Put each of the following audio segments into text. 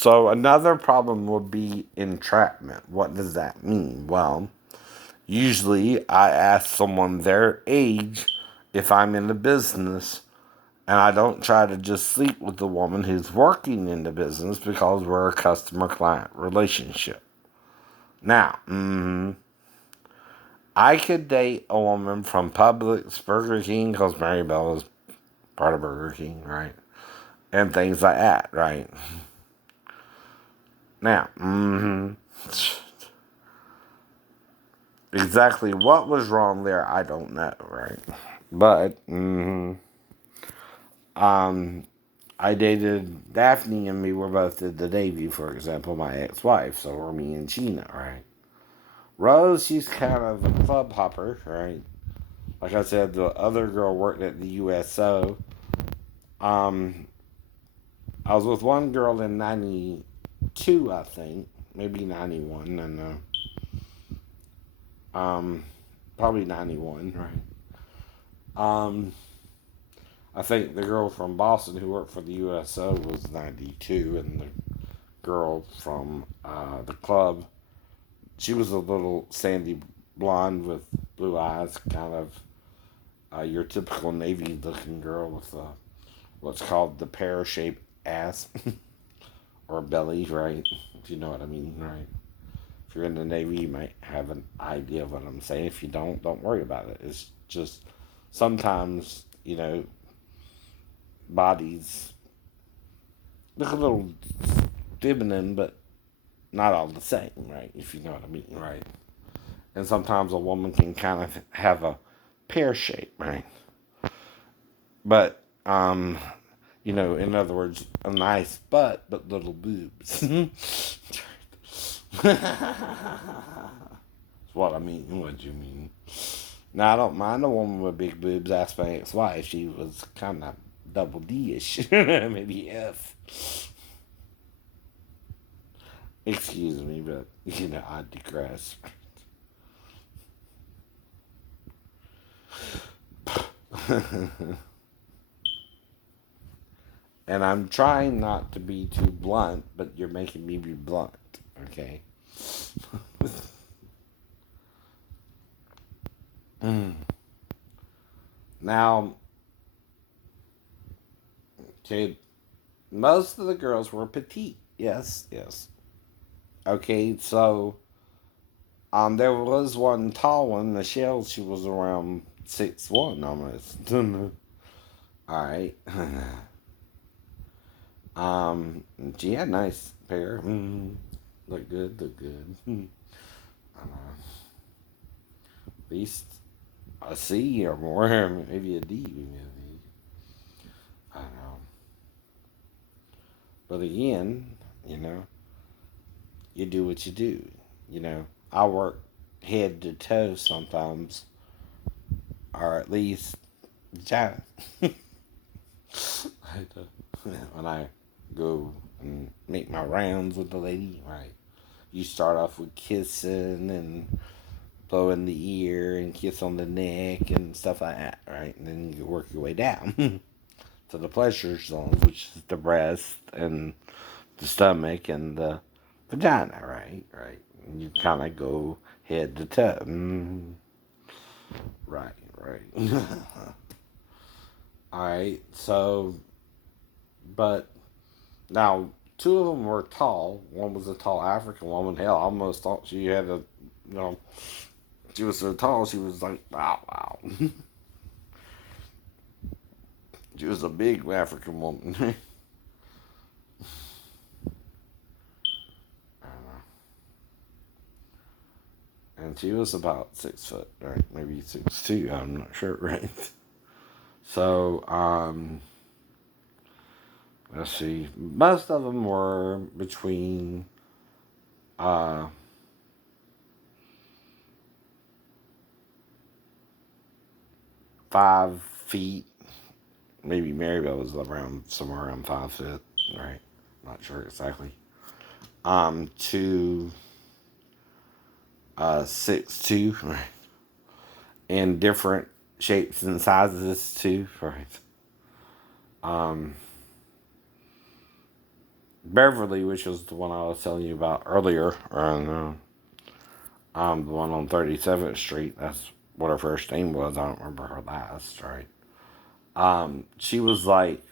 So another problem would be entrapment. What does that mean? Well, usually I ask someone their age if I'm in the business, and I don't try to just sleep with the woman who's working in the business because we're a customer client relationship. Now, I could date a woman from Publix, Burger King, because Mary Bell is part of Burger King, right? And things like that, right? Now, exactly what was wrong there, I don't know, right? But, I dated Daphne, and we were both in the Navy, for example, my ex-wife, so were me and Gina, right? Rose, she's kind of a club hopper, right? Like I said, the other girl worked at the USO. Um, I was with one girl in 92, I think. Maybe 91, I know. Probably 91, right? Um, I think the girl from Boston who worked for the USO was 92, and the girl from the club, she was a little sandy blonde with blue eyes, kind of your typical Navy looking girl with what's called the pear shaped ass or belly, right? If you know what I mean, right? If you're in the Navy, you might have an idea of what I'm saying. If you don't worry about it. It's just sometimes, bodies look a little feminine, but not all the same, right? If you know what I mean, right? And sometimes a woman can kind of have a pear shape, right? But, in other words, a nice butt, but little boobs. That's what I mean. What do you mean? Now, I don't mind a woman with big boobs. Ask my ex-wife. She was kind of double D-ish. Maybe F. Excuse me, but, I digress. And I'm trying not to be too blunt, but you're making me be blunt, okay? Now, okay, most of the girls were petite. Yes, yes. Okay, so there was one tall one, Michelle. She was around 6'1" almost. All right. She had a nice pair. Look good, look good. At least a C or more, maybe a D. Maybe. I don't know. But again, you know, you do what you do. I work head to toe sometimes, or at least vagina. When I go and make my rounds with the lady, right? You start off with kissing and blow in the ear and kiss on the neck and stuff like that, right? And then you work your way down to the pleasure zones, which is the breast and the stomach and the vagina, right? Right. And you kind of go head to toe. Right, right. All right. So, but now two of them were tall. One was a tall African woman. Hell, I almost thought she had a, you know, she was so tall. She was like, wow, wow. She was a big African woman. And she was about 6 foot, right? Maybe 6'2". I'm not sure, right? So, let's see. Most of them were between uh, 5 feet. Maybe Marybelle was around somewhere around 5 foot, right? Not sure exactly. To 6'2", right? In different shapes and sizes too, right? Um, Beverly, which was the one I was telling you about earlier, and the one on 37th Street. That's what her first name was. I don't remember her last, right? She was like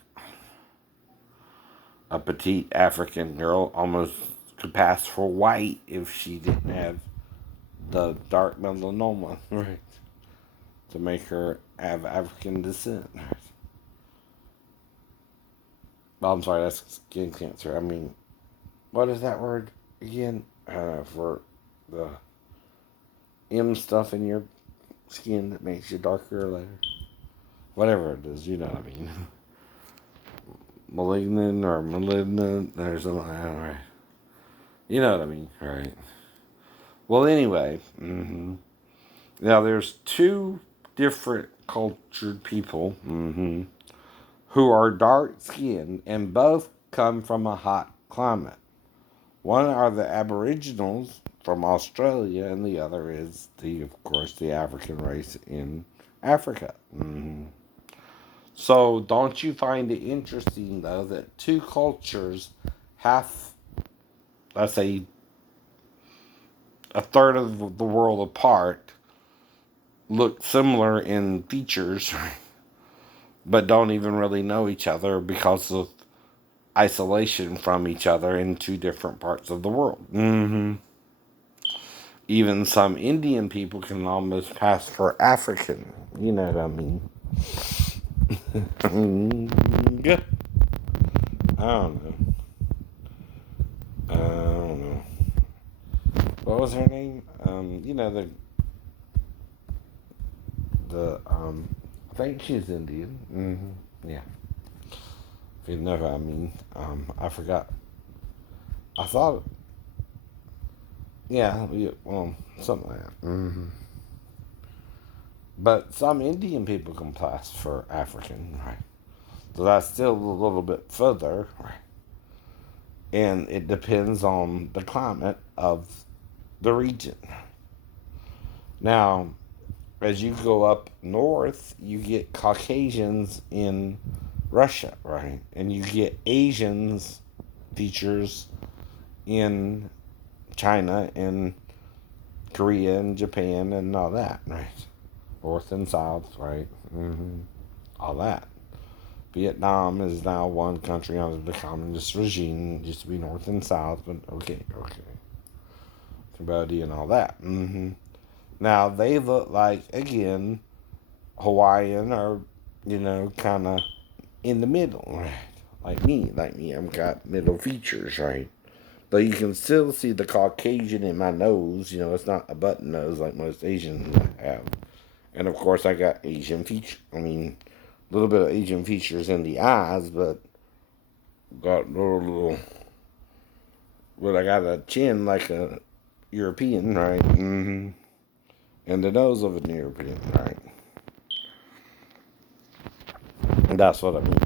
a petite African girl, almost could pass for white if she didn't have the dark melanoma, right? To make her have African descent. Oh, I'm sorry, that's skin cancer. I mean, what is that word again? For the M stuff in your skin that makes you darker or lighter. Whatever it is, you know what I mean. Malignant or malignant or something. Right. You know what I mean, right? Well, anyway, now there's two different cultured people who are dark skinned and both come from a hot climate. One are the Aboriginals from Australia, and the other is of course, the African race in Africa. So, don't you find it interesting though that two cultures, half, let's say, a third of the world apart, look similar in features, but don't even really know each other because of isolation from each other in two different parts of the world? Even some Indian people can almost pass for African. You know what I mean? Yeah. I don't know. I don't know. What was her name? You know I think she's Indian. Yeah. If you know what I mean. I forgot. I thought. Yeah. Well, something like that. But some Indian people can pass for African, right? So that's still a little bit further, right? And it depends on the climate of the region. Now, as you go up north, you get Caucasians in Russia, right? And you get Asians features in China and Korea and Japan and all that, right? North and south, right? All that. Vietnam is now one country under the communist regime. It used to be North and South, but okay. Cambodia and all that. Now they look like, again, Hawaiian or, kind of in the middle, right? Like me. I've got middle features, right? But you can still see the Caucasian in my nose. It's not a button nose like most Asians have. And of course, I got Asian features. I mean, a little bit of Asian features in the eyes, but got little. But I got a chin like a European, right? And the nose of an European, right? And that's what I mean.